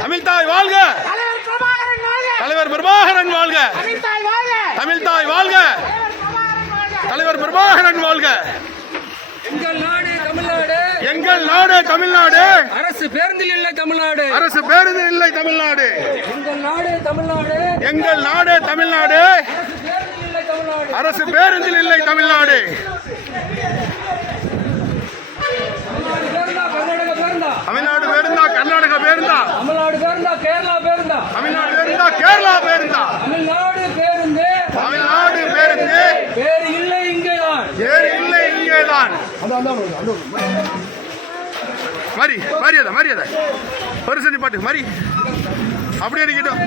தமிழ்தாய் வாழ்க. தலைவர் பிரபாகரன் வாழ்க. தமிழ்தாய் வாழ்க. தலைவர் பிரபாகரன் வாழ்க. எங்கள் நாடு தமிழ்நாடு. எங்கள் நாடு தமிழ்நாடு. அரசு பேருந்தில் இல்லை தமிழ்நாடு. அரசு பேருந்தில் இல்லை தமிழ்நாடு. எங்கள் நாடு தமிழ்நாடு. எங்கள் நாடு தமிழ்நாடு. அரசு பேருந்தில் இல்லை தமிழ்நாடு. தமிழ்நாடு பேருந்தா கர்நாடக பேருந்தா. தமிழ்நாடு பேருந்தா கேரளா பேருந்தா. தமிழ்நாடு பேருந்தா கேரளா பேருந்தா. தமிழ்நாடு பேருந்து. தமிழ்நாடு பேருந்து. வேறு இல்லை இங்கேதான். வேறு இல்லை இங்கேதான். மரி மரியாதை மரியாதை ஒரு சொல்லி பாட்டு மரி அப்படியே இருக்கட்டும்.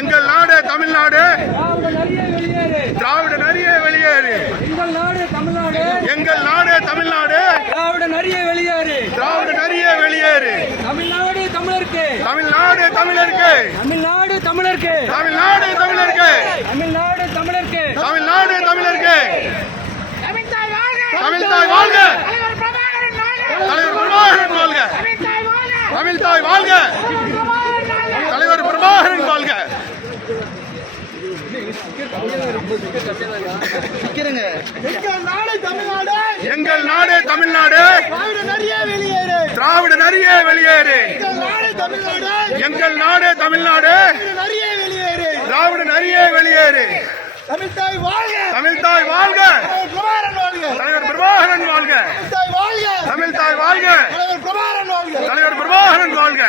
எங்கள் நாடு தமிழ்நாடு. திராவிட நரிய வெளியேறு. எங்கள் நாடு தமிழ்நாடு. எங்கள் நாடு தமிழ்நாடு. திராவிட நரிய வெளியேறு. திராவிட நரிய வெளியேறு. தமிழ்நாடு தமிழருக்கு. தமிழ்நாடு தமிழருக்கு. தமிழ்நாடு தமிழருக்கு. தமிழ்நாடு தமிழருக்கு. தமிழ்நாடு தமிழருக்கு. தமிழ்நாடு தமிழருக்கு. தமிழ்தாய் வாழ்க. தலைவர் பிரபாகரன் வாழ்க. தமிழ்தாய் வாழ்க. தலைவர் பிரபாகரன் வாழ்க. எங்கள் நாடு தமிழ்நாடு. திராவிட நரிய வெளியேறு. எங்கள் நாடு தமிழ்நாடு. திராவிட நரிய வெளியேறு. தமிழ்தாய் வாழ்க. தமிழ்தாய் வாழ்க. தலைவர் பிரபாகரன் வாழ்க. தமிழ்தாய் வாழ்க. தமிழ்தாய் வாழ்க. தலைவர் பிரபாகரன் வாழ்க. தலைவர் பிரபாகரன் வாழ்க.